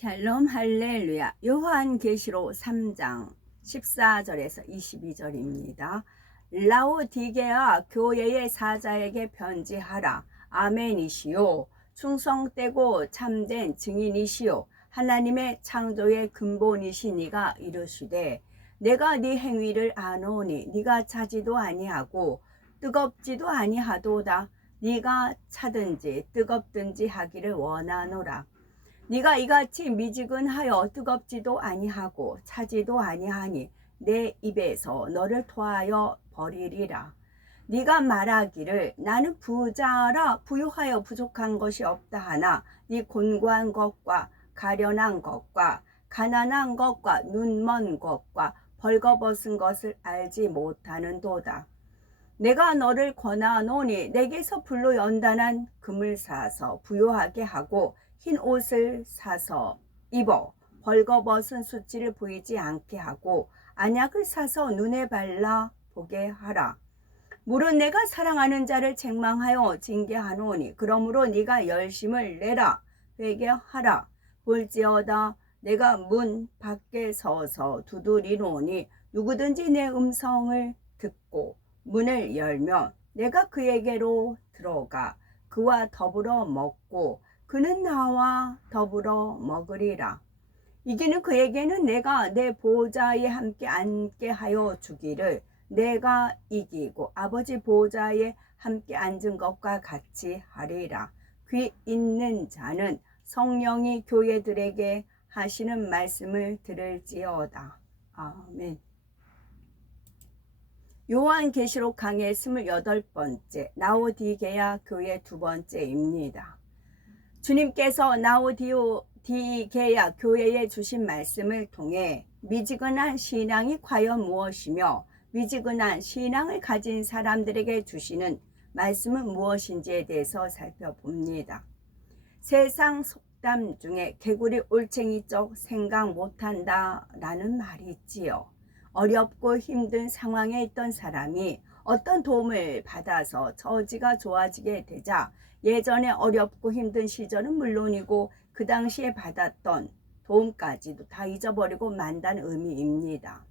샬롬 할렐루야. 요한계시록 3장 14절에서 22절입니다. 라오디게아 교회의 사자에게 편지하라. 아멘이시요. 충성되고 참된 증인이시요. 하나님의 창조의 근본이시니가 이르시되 내가 네 행위를 아노니 네가 차지도 아니하고 뜨겁지도 아니하도다. 네가 차든지 뜨겁든지 하기를 원하노라. 네가 이같이 미지근하여 뜨겁지도 아니하고 차지도 아니하니 내 입에서 너를 토하여 버리리라. 네가 말하기를 나는 부자라 부유하여 부족한 것이 없다 하나 네 곤고한 것과 가련한 것과 가난한 것과 눈먼 것과 벌거벗은 것을 알지 못하는도다. 내가 너를 권하노니 내게서 불로 연단한 금을 사서 부요하게 하고 흰 옷을 사서 입어 벌거벗은 수치를 보이지 않게 하고 안약을 사서 눈에 발라 보게 하라. 물은 내가 사랑하는 자를 책망하여 징계하노니 그러므로 네가 열심을 내라. 회개하라. 볼지어다 내가 문 밖에 서서 두드리노니 누구든지 내 음성을 듣고 문을 열면 내가 그에게로 들어가 그와 더불어 먹고 그는 나와 더불어 먹으리라. 이기는 그에게는 내가 내 보좌에 함께 앉게 하여 주기를 내가 이기고 아버지 보좌에 함께 앉은 것과 같이 하리라. 귀 있는 자는 성령이 교회들에게 하시는 말씀을 들을지어다. 아멘. 요한계시록 강의 28번째 라오디게아 교회 두 번째입니다. 주님께서 라오디게아 교회에 주신 말씀을 통해 미지근한 신앙이 과연 무엇이며 미지근한 신앙을 가진 사람들에게 주시는 말씀은 무엇인지에 대해서 살펴봅니다. 세상 속담 중에 개구리 올챙이적 생각 못한다 라는 말이 있지요. 어렵고 힘든 상황에 있던 사람이 어떤 도움을 받아서 처지가 좋아지게 되자 예전에 어렵고 힘든 시절은 물론이고 그 당시에 받았던 도움까지도 다 잊어버리고 만다는 의미입니다.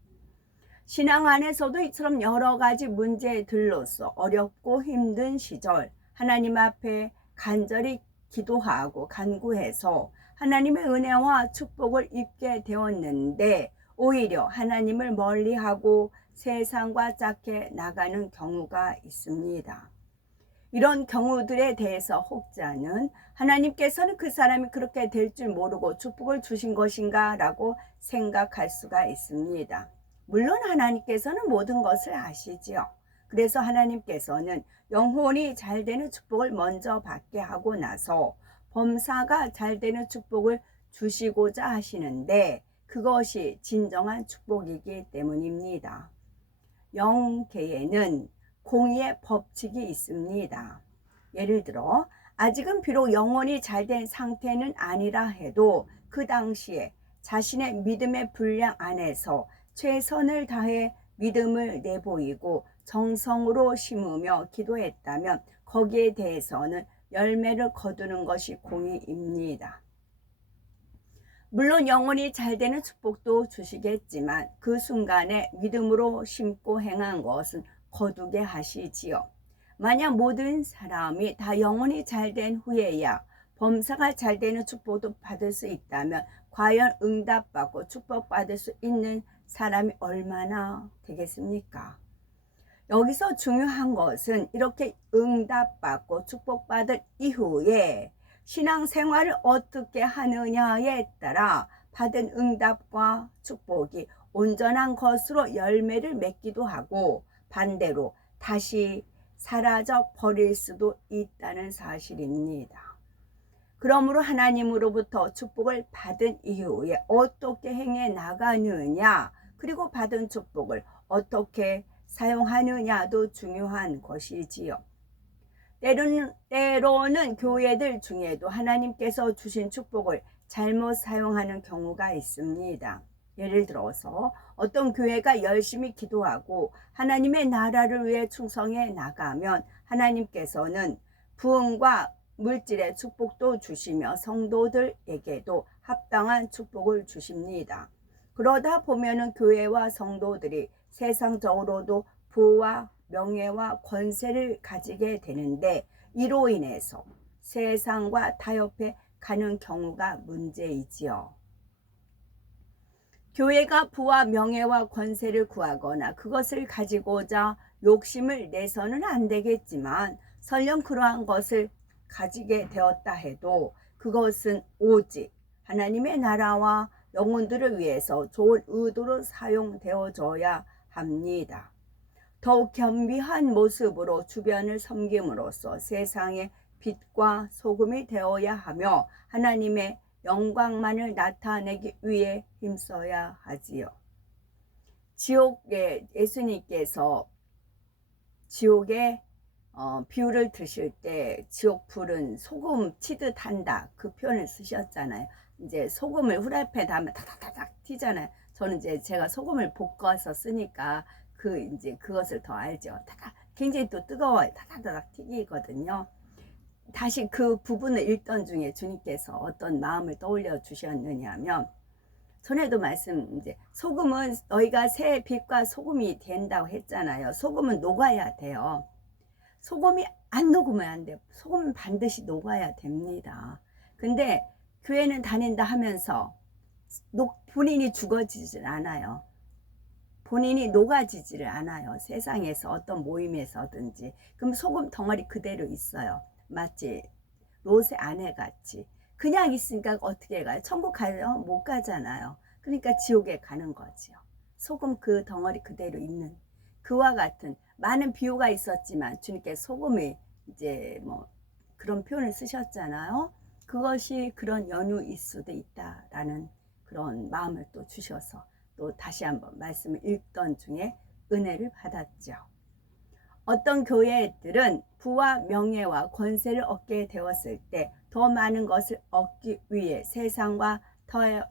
신앙 안에서도 이처럼 여러 가지 문제들로서 어렵고 힘든 시절 하나님 앞에 간절히 기도하고 간구해서 하나님의 은혜와 축복을 입게 되었는데 오히려 하나님을 멀리하고 세상과 짝해 나가는 경우가 있습니다. 이런 경우들에 대해서 혹자는 하나님께서는 그 사람이 그렇게 될 줄 모르고 축복을 주신 것인가 라고 생각할 수가 있습니다. 물론 하나님께서는 모든 것을 아시지요. 그래서 하나님께서는 영혼이 잘 되는 축복을 먼저 받게 하고 나서 범사가 잘 되는 축복을 주시고자 하시는데 그것이 진정한 축복이기 때문입니다. 영계에는 공의의 법칙이 있습니다. 예를 들어 아직은 비록 영혼이 잘된 상태는 아니라 해도 그 당시에 자신의 믿음의 분량 안에서 최선을 다해 믿음을 내보이고 정성으로 심으며 기도했다면 거기에 대해서는 열매를 거두는 것이 공의입니다. 물론 영혼이 잘 되는 축복도 주시겠지만 그 순간에 믿음으로 심고 행한 것은 거두게 하시지요. 만약 모든 사람이 다 영혼이 잘 된 후에야 범사가 잘 되는 축복도 받을 수 있다면 과연 응답받고 축복받을 수 있는 사람이 얼마나 되겠습니까? 여기서 중요한 것은 이렇게 응답받고 축복받을 이후에 신앙생활을 어떻게 하느냐에 따라 받은 응답과 축복이 온전한 것으로 열매를 맺기도 하고 반대로 다시 사라져 버릴 수도 있다는 사실입니다. 그러므로 하나님으로부터 축복을 받은 이후에 어떻게 행해 나가느냐 그리고 받은 축복을 어떻게 사용하느냐도 중요한 것이지요. 때로는 교회들 중에도 하나님께서 주신 축복을 잘못 사용하는 경우가 있습니다. 예를 들어서 어떤 교회가 열심히 기도하고 하나님의 나라를 위해 충성해 나가면 하나님께서는 부흥과 물질의 축복도 주시며 성도들에게도 합당한 축복을 주십니다. 그러다 보면은 교회와 성도들이 세상적으로도 부와 명예와 권세를 가지게 되는데, 이로 인해서 세상과 타협해 가는 경우가 문제이지요. 교회가 부와 명예와 권세를 구하거나 그것을 가지고자 욕심을 내서는 안 되겠지만, 설령 그러한 것을 가지게 되었다 해도 그것은 오직 하나님의 나라와 영혼들을 위해서 좋은 의도로 사용되어져야 합니다. 더욱 겸비한 모습으로 주변을 섬김으로써 세상의 빛과 소금이 되어야 하며 하나님의 영광만을 나타내기 위해 힘써야 하지요. 지옥에 예수님께서 지옥의 비유를 드실 때 지옥 불은 소금 치듯 한다, 그 표현을 쓰셨잖아요. 이제 소금을 후라이팬에 하면 타닥타닥 튀잖아요. 저는 이제 제가 소금을 볶아서 쓰니까 이제 그것을 더 알죠. 타닥, 굉장히 또 뜨거워요. 타닥타닥 튀기거든요. 다시 그 부분을 읽던 중에 주님께서 어떤 마음을 떠올려 주셨느냐 하면, 전에도 이제 소금은 너희가 새 빛과 소금이 된다고 했잖아요. 소금은 녹아야 돼요. 소금이 안 녹으면 안 돼요. 소금은 반드시 녹아야 됩니다. 근데 교회는 다닌다 하면서 본인이 죽어지질 않아요. 본인이 녹아지지를 않아요. 세상에서 어떤 모임에서든지. 그럼 소금 덩어리 그대로 있어요. 마치 롯의 아내같이. 그냥 있으니까 어떻게 가요? 천국 가요? 못 가잖아요. 그러니까 지옥에 가는 거지요. 소금 그 덩어리 그대로 있는, 그와 같은 많은 비유가 있었지만 주님께 소금이 이제 그런 표현을 쓰셨잖아요. 그것이 그런 연유일 수도 있다라는 그런 마음을 또 주셔서 또 다시 한번 말씀을 읽던 중에 은혜를 받았죠. 어떤 교회들은 부와 명예와 권세를 얻게 되었을 때 더 많은 것을 얻기 위해 세상과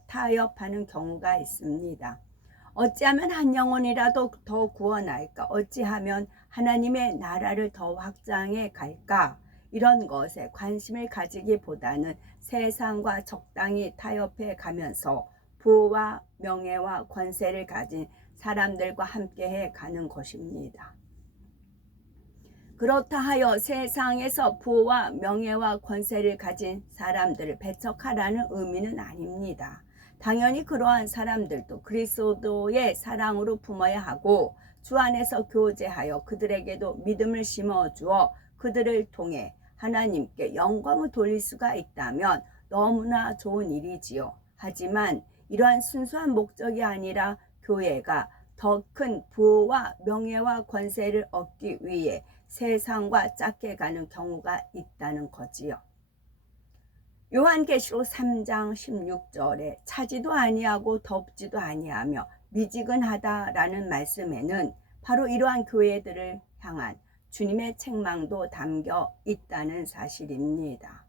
타협하는 경우가 있습니다. 어찌하면 한 영혼이라도 더 구원할까? 어찌하면 하나님의 나라를 더 확장해 갈까? 이런 것에 관심을 가지기보다는 세상과 적당히 타협해 가면서 부와 명예와 권세를 가진 사람들과 함께해 가는 것입니다. 그렇다 하여 세상에서 부와 명예와 권세를 가진 사람들을 배척하라는 의미는 아닙니다. 당연히 그러한 사람들도 그리스도의 사랑으로 품어야 하고 주 안에서 교제하여 그들에게도 믿음을 심어주어 그들을 통해 하나님께 영광을 돌릴 수가 있다면 너무나 좋은 일이지요. 하지만 이러한 순수한 목적이 아니라 교회가 더 큰 부와 명예와 권세를 얻기 위해 세상과 짝게 가는 경우가 있다는 거지요. 요한계시록 3장 16절에 차지도 아니하고 덥지도 아니하며 미지근하다라는 말씀에는 바로 이러한 교회들을 향한 주님의 책망도 담겨 있다는 사실입니다.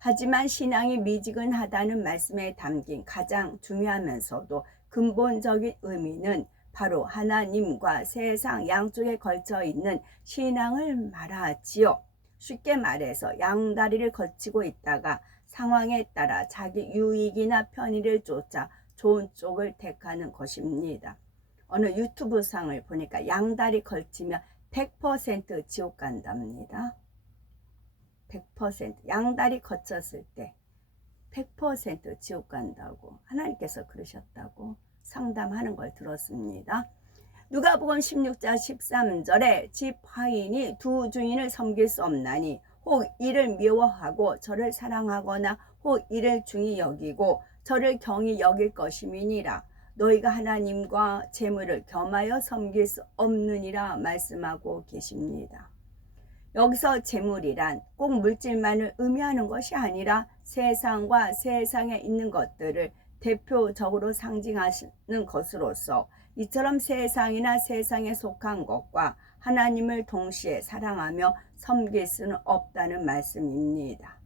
하지만 신앙이 미지근하다는 말씀에 담긴 가장 중요하면서도 근본적인 의미는 바로 하나님과 세상 양쪽에 걸쳐 있는 신앙을 말하지요. 쉽게 말해서 양다리를 거치고 있다가 상황에 따라 자기 유익이나 편의를 쫓아 좋은 쪽을 택하는 것입니다. 어느 유튜브 상을 보니까 양다리 걸치면 100% 지옥 간답니다. 100% 양다리 거쳤을 때 100% 지옥 간다고 하나님께서 그러셨다고 상담하는 걸 들었습니다. 누가복음 16장 13절에 집 화인이 두 주인을 섬길 수 없나니 혹 이를 미워하고 저를 사랑하거나 혹 이를 중히 여기고 저를 경히 여길 것임이니라. 너희가 하나님과 재물을 겸하여 섬길 수 없느니라 말씀하고 계십니다. 여기서 재물이란 꼭 물질만을 의미하는 것이 아니라 세상과 세상에 있는 것들을 대표적으로 상징하시는 것으로서 이처럼 세상이나 세상에 속한 것과 하나님을 동시에 사랑하며 섬길 수는 없다는 말씀입니다.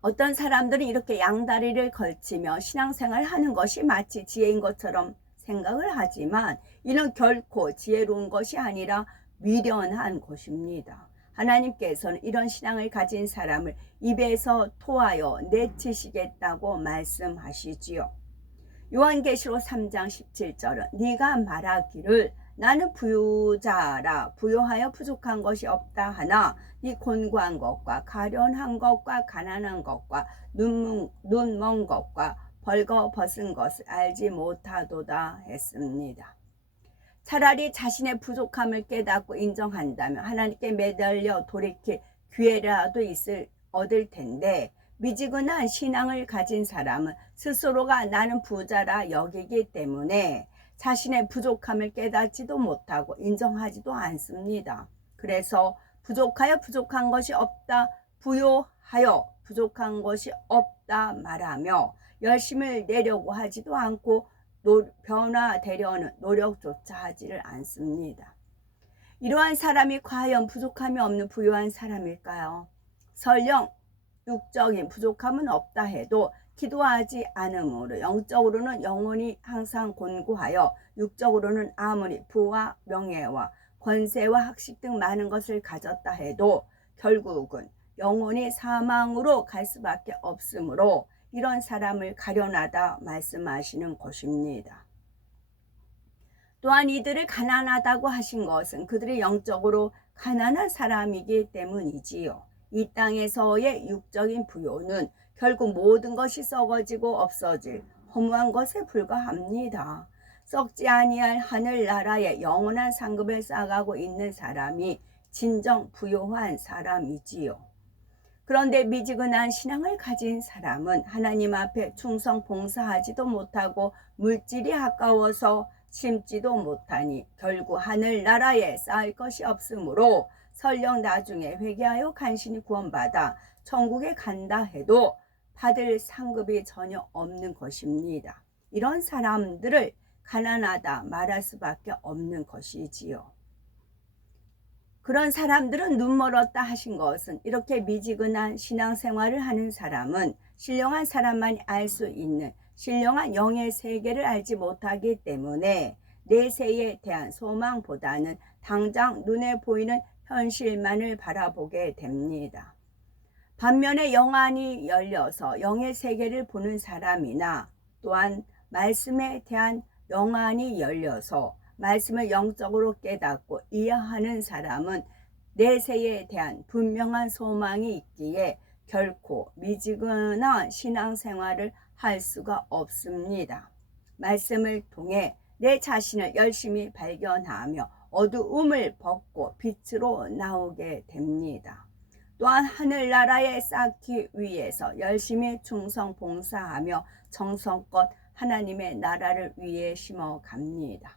어떤 사람들은 이렇게 양다리를 걸치며 신앙생활을 하는 것이 마치 지혜인 것처럼 생각을 하지만 이는 결코 지혜로운 것이 아니라 미련한 것입니다. 하나님께서는 이런 신앙을 가진 사람을 입에서 토하여 내치시겠다고 말씀하시지요. 요한계시록 3장 17절은 네가 말하기를 나는 부유자라 부유하여 부족한 것이 없다 하나 네 곤고한 것과 가련한 것과 가난한 것과 눈먼 것과 벌거벗은 것을 알지 못하도다 했습니다. 차라리 자신의 부족함을 깨닫고 인정한다면 하나님께 매달려 돌이킬 기회라도 얻을 텐데 미지근한 신앙을 가진 사람은 스스로가 나는 부자라 여기기 때문에 자신의 부족함을 깨닫지도 못하고 인정하지도 않습니다. 그래서 부족하여 부족한 것이 없다, 부요하여 부족한 것이 없다 말하며 열심을 내려고 하지도 않고 변화되려는 노력조차 하지를 않습니다. 이러한 사람이 과연 부족함이 없는 부유한 사람일까요? 설령 육적인 부족함은 없다 해도 기도하지 않으므로 영적으로는 영혼이 항상 곤고하여 육적으로는 아무리 부와 명예와 권세와 학식 등 많은 것을 가졌다 해도 결국은 영혼이 사망으로 갈 수밖에 없으므로 이런 사람을 가련하다 말씀하시는 것입니다. 또한 이들을 가난하다고 하신 것은 그들이 영적으로 가난한 사람이기 때문이지요. 이 땅에서의 육적인 부요는 결국 모든 것이 썩어지고 없어질 허무한 것에 불과합니다. 썩지 아니할 하늘나라의 영원한 상급을 쌓아가고 있는 사람이 진정 부요한 사람이지요. 그런데 미지근한 신앙을 가진 사람은 하나님 앞에 충성 봉사하지도 못하고 물질이 아까워서 심지도 못하니 결국 하늘나라에 쌓을 것이 없으므로 설령 나중에 회개하여 간신히 구원받아 천국에 간다 해도 받을 상급이 전혀 없는 것입니다. 이런 사람들을 가난하다 말할 수밖에 없는 것이지요. 그런 사람들은 눈멀었다 하신 것은 이렇게 미지근한 신앙생활을 하는 사람은 신령한 사람만이 알 수 있는 신령한 영의 세계를 알지 못하기 때문에 내세에 대한 소망보다는 당장 눈에 보이는 현실만을 바라보게 됩니다. 반면에 영안이 열려서 영의 세계를 보는 사람이나 또한 말씀에 대한 영안이 열려서 말씀을 영적으로 깨닫고 이해하는 사람은 내세에 대한 분명한 소망이 있기에 결코 미지근한 신앙생활을 할 수가 없습니다. 말씀을 통해 내 자신을 열심히 발견하며 어두움을 벗고 빛으로 나오게 됩니다. 또한 하늘나라에 쌓기 위해서 열심히 충성 봉사하며 정성껏 하나님의 나라를 위해 심어갑니다.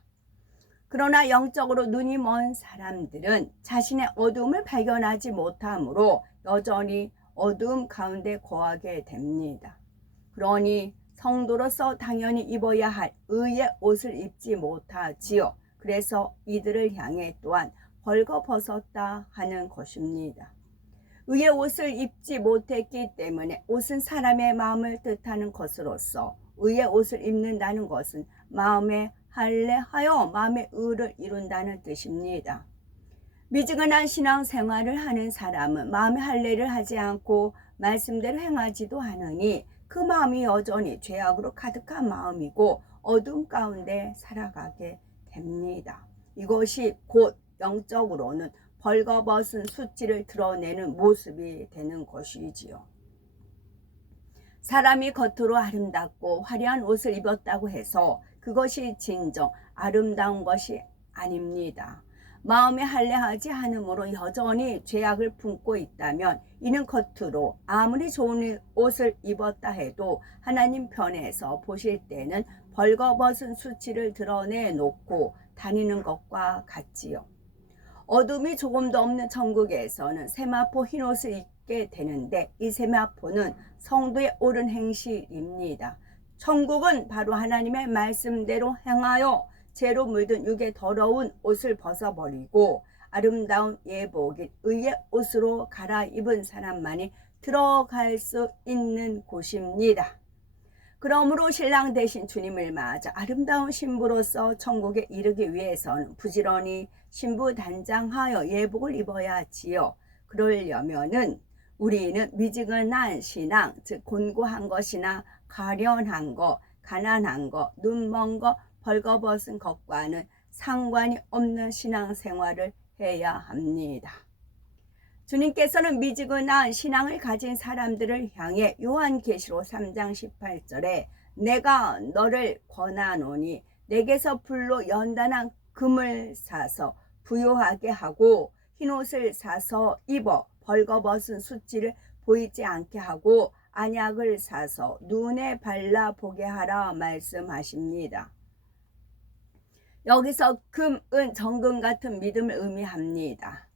그러나 영적으로 눈이 먼 사람들은 자신의 어두움을 발견하지 못하므로 여전히 어두움 가운데 거하게 됩니다. 그러니 성도로서 당연히 입어야 할 의의 옷을 입지 못하지요. 그래서 이들을 향해 또한 벌거벗었다 하는 것입니다. 의의 옷을 입지 못했기 때문에 옷은 사람의 마음을 뜻하는 것으로서 의의 옷을 입는다는 것은 마음에 할례하여 마음의 의를 이룬다는 뜻입니다. 미지근한 신앙생활을 하는 사람은 마음의 할례를 하지 않고 말씀대로 행하지도 않으니 그 마음이 여전히 죄악으로 가득한 마음이고 어둠 가운데 살아가게 됩니다. 이것이 곧 영적으로는 벌거벗은 수치를 드러내는 모습이 되는 것이지요. 사람이 겉으로 아름답고 화려한 옷을 입었다고 해서 그것이 진정 아름다운 것이 아닙니다. 마음에 할례하지 않으므로 여전히 죄악을 품고 있다면 이는 겉으로 아무리 좋은 옷을 입었다 해도 하나님 편에서 보실 때는 벌거벗은 수치를 드러내놓고 다니는 것과 같지요. 어둠이 조금도 없는 천국에서는 세마포 흰옷을 입게 되는데 이 세마포는 성도의 옳은 행실입니다. 천국은 바로 하나님의 말씀대로 행하여 죄로 물든 육의 더러운 옷을 벗어버리고 아름다운 예복인 의의 옷으로 갈아입은 사람만이 들어갈 수 있는 곳입니다. 그러므로 신랑 되신 주님을 맞아 아름다운 신부로서 천국에 이르기 위해서는 부지런히 신부 단장하여 예복을 입어야 하지요. 그러려면은 우리는 미지근한 신앙, 즉 곤고한 것이나 가련한 거, 가난한 거, 눈먼 거, 벌거벗은 것과는 상관이 없는 신앙생활을 해야 합니다. 주님께서는 미지근한 신앙을 가진 사람들을 향해 요한계시록 3장 18절에 내가 너를 권하노니 내게서 불로 연단한 금을 사서 부요하게 하고 흰옷을 사서 입어 벌거벗은 수치를 보이지 않게 하고 안약을 사서 눈에 발라 보게 하라 말씀하십니다. 여기서 금, 은, 정금 같은 믿음을 의미합니다.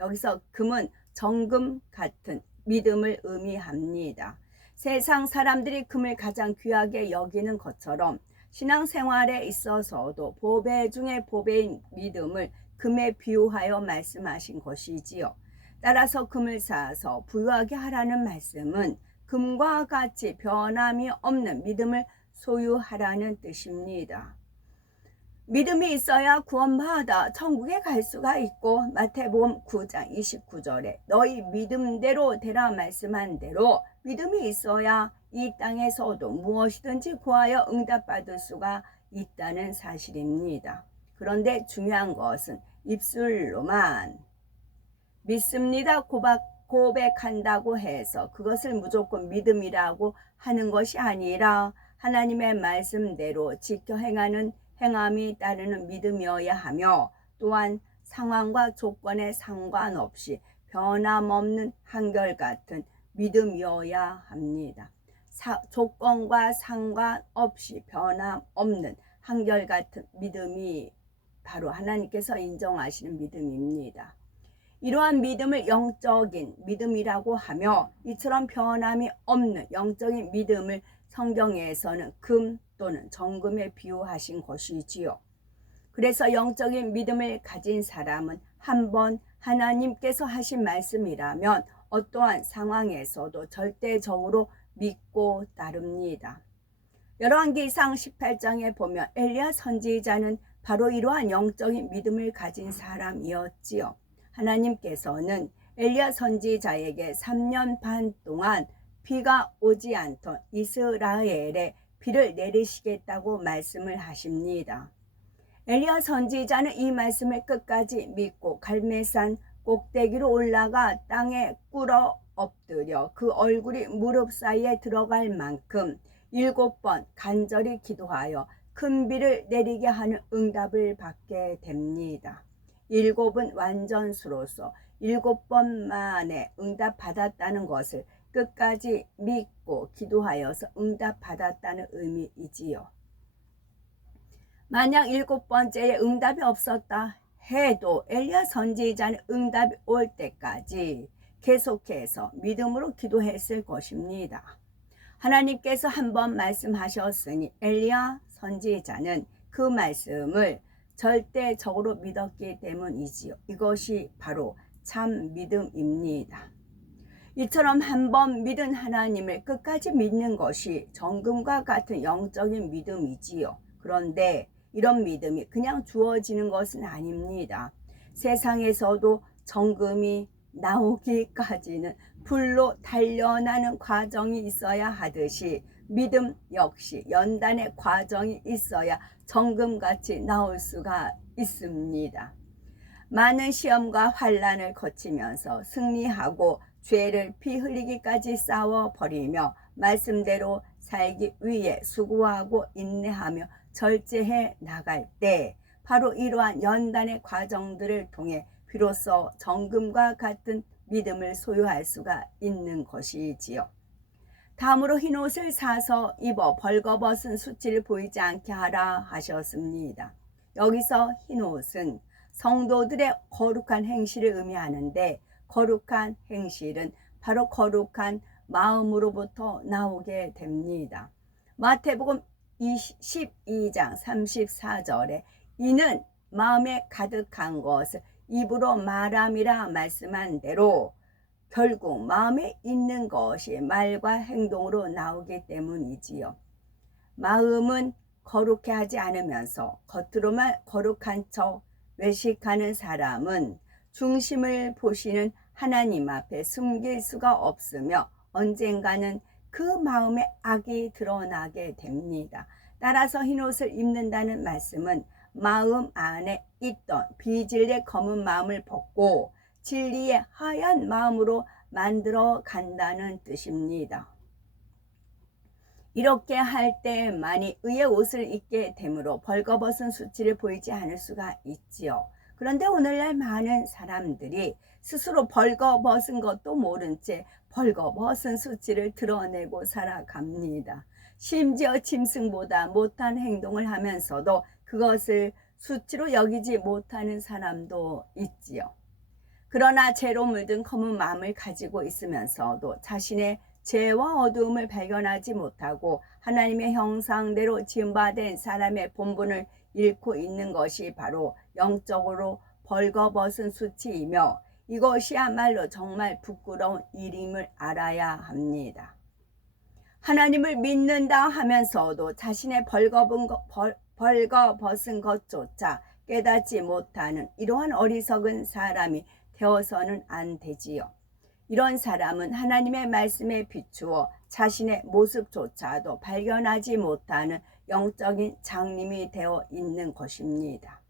여기서 금은 정금 같은 믿음을 의미합니다. 세상 사람들이 금을 가장 귀하게 여기는 것처럼 신앙생활에 있어서도 보배 중에 보배인 믿음을 금에 비유하여 말씀하신 것이지요. 따라서 금을 사서 부유하게 하라는 말씀은 금과 같이 변함이 없는 믿음을 소유하라는 뜻입니다. 믿음이 있어야 구원받아 천국에 갈 수가 있고 마태복음 9장 29절에 너희 믿음대로 되라 말씀한 대로 믿음이 있어야 이 땅에서도 무엇이든지 구하여 응답받을 수가 있다는 사실입니다. 그런데 중요한 것은 입술로만 믿습니다 고백한다고 해서 그것을 무조건 믿음이라고 하는 것이 아니라 하나님의 말씀대로 지켜 행하는 행함이 따르는 믿음이어야 하며 또한 상황과 조건에 상관없이 변함없는 한결같은 믿음이어야 합니다. 조건과 상관없이 변함없는 한결같은 믿음이 바로 하나님께서 인정하시는 믿음입니다. 이러한 믿음을 영적인 믿음이라고 하며 이처럼 변함이 없는 영적인 믿음을 성경에서는 금 또는 정금에 비유하신 것이지요. 그래서 영적인 믿음을 가진 사람은 한번 하나님께서 하신 말씀이라면 어떠한 상황에서도 절대적으로 믿고 따릅니다. 열왕기상 18장에 보면 엘리야 선지자는 바로 이러한 영적인 믿음을 가진 사람이었지요. 하나님께서는 엘리야 선지자에게 3년 반 동안 비가 오지 않던 이스라엘에 비를 내리시겠다고 말씀을 하십니다. 엘리야 선지자는 이 말씀을 끝까지 믿고 갈멜산 꼭대기로 올라가 땅에 꿇어 엎드려 그 얼굴이 무릎 사이에 들어갈 만큼 7번 간절히 기도하여 큰 비를 내리게 하는 응답을 받게 됩니다. 7은 완전수로서 7번 만에 응답받았다는 것을 끝까지 믿고 기도하여서 응답받았다는 의미이지요. 만약 7번째에 응답이 없었다 해도 엘리야 선지자는 응답이 올 때까지 계속해서 믿음으로 기도했을 것입니다. 하나님께서 한번 말씀하셨으니 엘리야 선지자는 그 말씀을 절대적으로 믿었기 때문이지요. 이것이 바로 참 믿음입니다. 이처럼 한번 믿은 하나님을 끝까지 믿는 것이 정금과 같은 영적인 믿음이지요. 그런데 이런 믿음이 그냥 주어지는 것은 아닙니다. 세상에서도 정금이 나오기까지는 불로 단련하는 과정이 있어야 하듯이 믿음 역시 연단의 과정이 있어야 정금같이 나올 수가 있습니다. 많은 시험과 환난을 거치면서 승리하고 죄를 피 흘리기까지 싸워버리며 말씀대로 살기 위해 수고하고 인내하며 절제해 나갈 때 바로 이러한 연단의 과정들을 통해 비로소 정금과 같은 믿음을 소유할 수가 있는 것이지요. 다음으로 흰옷을 사서 입어 벌거벗은 수치를 보이지 않게 하라 하셨습니다. 여기서 흰옷은 성도들의 거룩한 행실을 의미하는데 거룩한 행실은 바로 거룩한 마음으로부터 나오게 됩니다. 마태복음 12장 34절에 이는 마음에 가득한 것을 입으로 말함이라 말씀한 대로 결국 마음에 있는 것이 말과 행동으로 나오기 때문이지요. 마음은 거룩해 하지 않으면서 겉으로만 거룩한 척 외식하는 사람은 중심을 보시는 하나님 앞에 숨길 수가 없으며 언젠가는 그 마음에 악이 드러나게 됩니다. 따라서 흰옷을 입는다는 말씀은 마음 안에 있던 비진리의 검은 마음을 벗고 진리의 하얀 마음으로 만들어 간다는 뜻입니다. 이렇게 할 때만이 의의 옷을 입게 되므로 벌거벗은 수치를 보이지 않을 수가 있지요. 그런데 오늘날 많은 사람들이 스스로 벌거벗은 것도 모른 채 벌거벗은 수치를 드러내고 살아갑니다. 심지어 짐승보다 못한 행동을 하면서도 그것을 수치로 여기지 못하는 사람도 있지요. 그러나 죄로 물든 검은 마음을 가지고 있으면서도 자신의 죄와 어두움을 발견하지 못하고 하나님의 형상대로 지음받은 사람의 본분을 잃고 있는 것이 바로 영적으로 벌거벗은 수치이며 이것이야말로 정말 부끄러운 일임을 알아야 합니다. 하나님을 믿는다 하면서도 자신의 벌거벗은 것조차 깨닫지 못하는 이러한 어리석은 사람이 되어서는 안 되지요. 이런 사람은 하나님의 말씀에 비추어 자신의 모습조차도 발견하지 못하는 영적인 장님이 되어 있는 것입니다.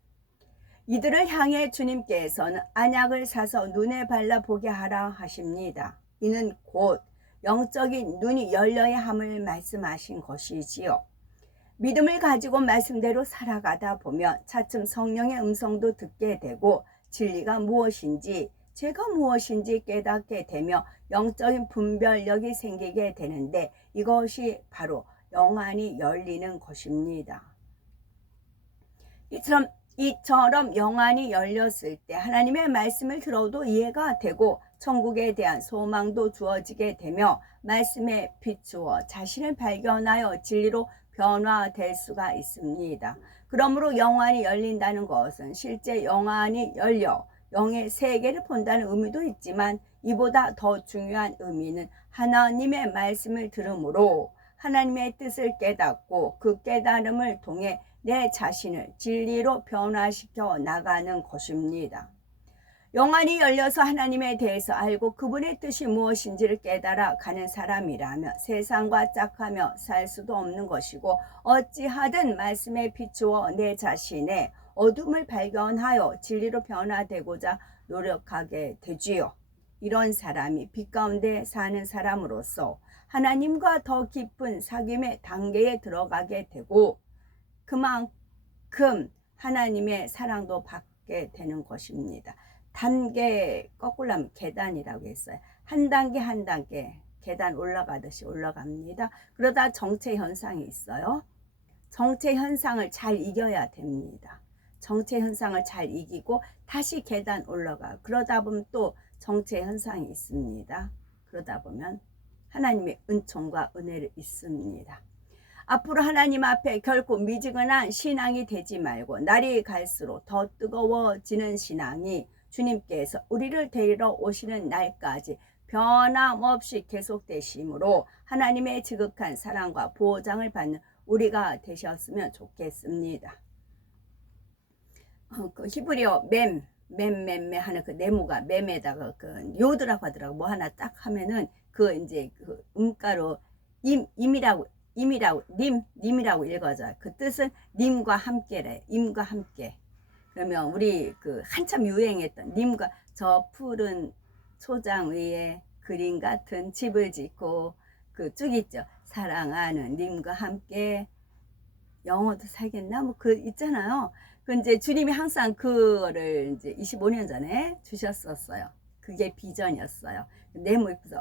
이들을 향해 주님께서는 안약을 사서 눈에 발라 보게 하라 하십니다. 이는 곧 영적인 눈이 열려야 함을 말씀하신 것이지요. 믿음을 가지고 말씀대로 살아가다 보면 차츰 성령의 음성도 듣게 되고 진리가 무엇인지 죄가 무엇인지 깨닫게 되며 영적인 분별력이 생기게 되는데 이것이 바로 영안이 열리는 것입니다. 이처럼 영안이 열렸을 때 하나님의 말씀을 들어도 이해가 되고 천국에 대한 소망도 주어지게 되며 말씀에 비추어 자신을 발견하여 진리로 변화될 수가 있습니다. 그러므로 영안이 열린다는 것은 실제 영안이 열려 영의 세계를 본다는 의미도 있지만 이보다 더 중요한 의미는 하나님의 말씀을 들음으로 하나님의 뜻을 깨닫고 그 깨달음을 통해 내 자신을 진리로 변화시켜 나가는 것입니다. 영안이 열려서 하나님에 대해서 알고 그분의 뜻이 무엇인지를 깨달아 가는 사람이라면 세상과 짝하며 살 수도 없는 것이고 어찌하든 말씀에 비추어 내 자신의 어둠을 발견하여 진리로 변화되고자 노력하게 되지요. 이런 사람이 빛 가운데 사는 사람으로서 하나님과 더 깊은 사귐의 단계에 들어가게 되고 그만큼 하나님의 사랑도 받게 되는 것입니다. 단계 거꾸로 하면 계단이라고 했어요. 한 단계 한 단계 계단 올라가듯이 올라갑니다. 그러다 정체 현상이 있어요. 정체 현상을 잘 이겨야 됩니다. 정체 현상을 잘 이기고 다시 계단 올라가. 그러다 보면 또 정체 현상이 있습니다. 그러다 보면 하나님의 은총과 은혜를 있습니다. 앞으로 하나님 앞에 결코 미지근한 신앙이 되지 말고 날이 갈수록 더 뜨거워지는 신앙이 주님께서 우리를 데리러 오시는 날까지 변함없이 계속되심으로 하나님의 지극한 사랑과 보장을 받는 우리가 되셨으면 좋겠습니다. 그 히브리어 맴 하는 그 네모가 맴에다가 그 요드라고 하더라고. 뭐 하나 딱 하면은 그 이제 그 음가로 님이라고 읽어져요. 그 뜻은 님과 함께래. 임과 함께. 그러면 우리 그 한참 유행했던 님과 저 푸른 초장 위에 그림 같은 집을 짓고 그 쭉 있죠. 사랑하는 님과 함께 영어도 살겠나? 뭐 그 있잖아요. 그 이제 주님이 항상 그거를 이제 25년 전에 주셨었어요. 그게 비전이었어요. 네모 입고서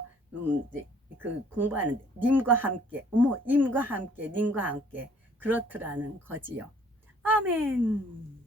이제 그 공부하는데 님과 함께, 어머, 님과 함께, 님과 함께 그렇더라는 거지요. 아멘.